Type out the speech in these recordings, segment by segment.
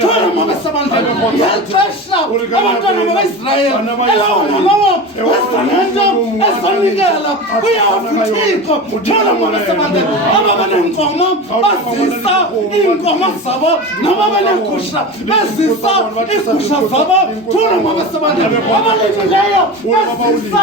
Thola basamandla ngexesha abantwana bakaIsrayeli elona lawo esanento esanikela uyafuthixo thola basamandla ababanenkomo bazisa iinkomo zabo nababanegusha bazisa iigusha zabo thola basamandla abalimileyo bazisa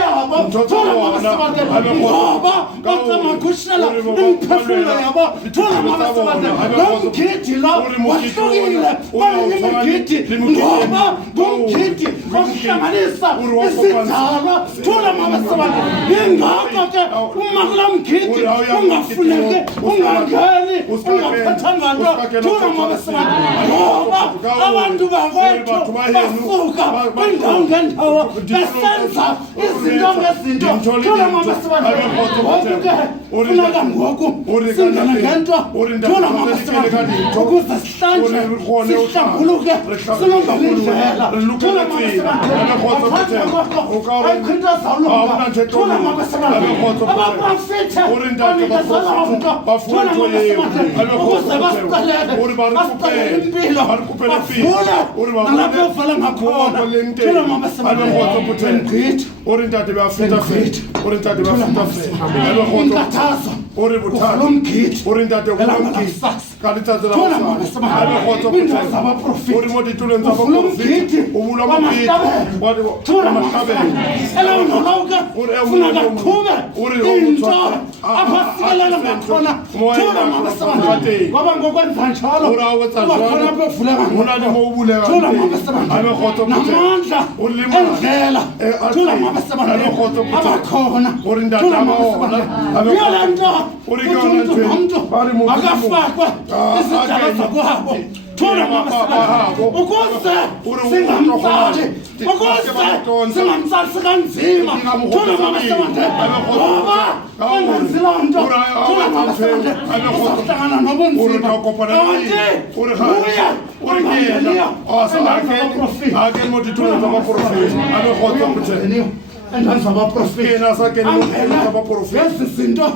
yabo thola basamandla ngoba bacamagushela imphefumlo yabo thola basamandla ngomgidi lo wahlukile kwanemigidi ngoba ngomgidi ohlanganisa isidalwa thola basamandla ingakho ke uma kula mgidi ungafuneke ungangeni ungaphathanga nto thola basamandla ngoba abantu bakwethu basuka kwindawo ngendawo besenza izinto ngezinto thola basamandla funeka ngoku singena ngento thola basamandla ukuze sihlanje sihlambuluke silungele indlela thola basamandla ayikhinto zawulunga thola basamandla abaprofithe banikezela umntu thola basamandla ukuze basicalele impilo bavule nalapho uvela ngakhona thola basamandla ngqithi Orientate bafita fit. Orientate bafita fit. inkathazo Orientate umgidi Orientate umgidi. Kalita za thola la. basamandla indawo zabaprofiti Orimoti tulenza uvula umgidi Ubula umgidi. thola basamandla elona lauka funeka qhube into apha sikelela ngakhona thola basamandla ngoba ngokwenza njalo khona bevuleka Unani mobule thola basamandla namandla endlela thola basamandla abakhona thola basamandla umuntu akafakwa izidalwa zakwabo thola basamandla ukuze singamtsali kanzima thola basamandla ngoba engenzila nto thola basamandla usahlangana nobunzima ezi zinto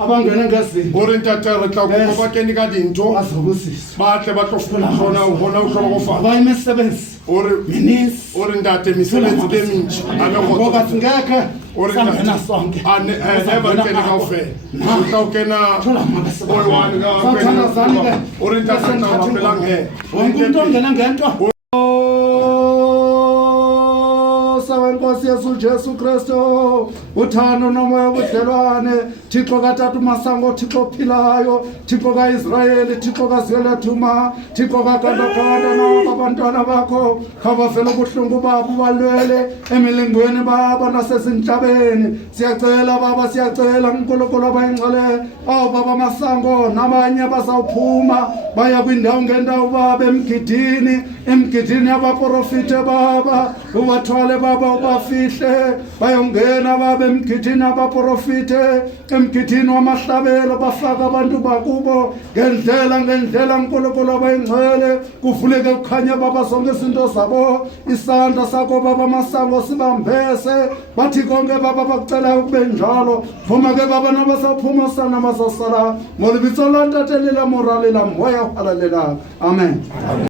abangena ngezinto Orientate re tla go ba kene ka dinto bazobusisa ba tle ba tlo funa bona o bona o tlo go fa abayimisebenzi minis Orientate misebenzi ke minchi ngoba singekhe sangena sonke never kene ka ofela o tla kena thola one ka kena Orientate tla ba pelang he wonke umuntu ongena ngento Nkosi Yesu Jesu Kristu uthando nomoya wobudlelwane Thixo kaTata Masango Thixo ophilayo Thixo kaIsrayeli Thixo kazwela thuma Thixo kakandakanda nabantwana bakho khawavela ubuhlungu babo balwele emilingweni baba nasezinhlabeni siyacela baba siyacela uNkulunkulu abayingcwele awu baba Masango nabanye bazawuphuma baya kwindawo ngendawo baba emgidini yabaprofite baba ubathwale baba ubafihle bayongena baba emgidini abaprofite emgidini wamahlabelo bafaka abantu bakubo ngendlela uNkulunkulu abayingcwele kuvuleke kukhanya baba zonke izinto zabo isandla sakho baba Masango sibambese bathi konke baba bakucela ukube njalo vuma ke baba nabasawuphuma sana masasala ngolibitso la ntate le la morale la moya haleluya amen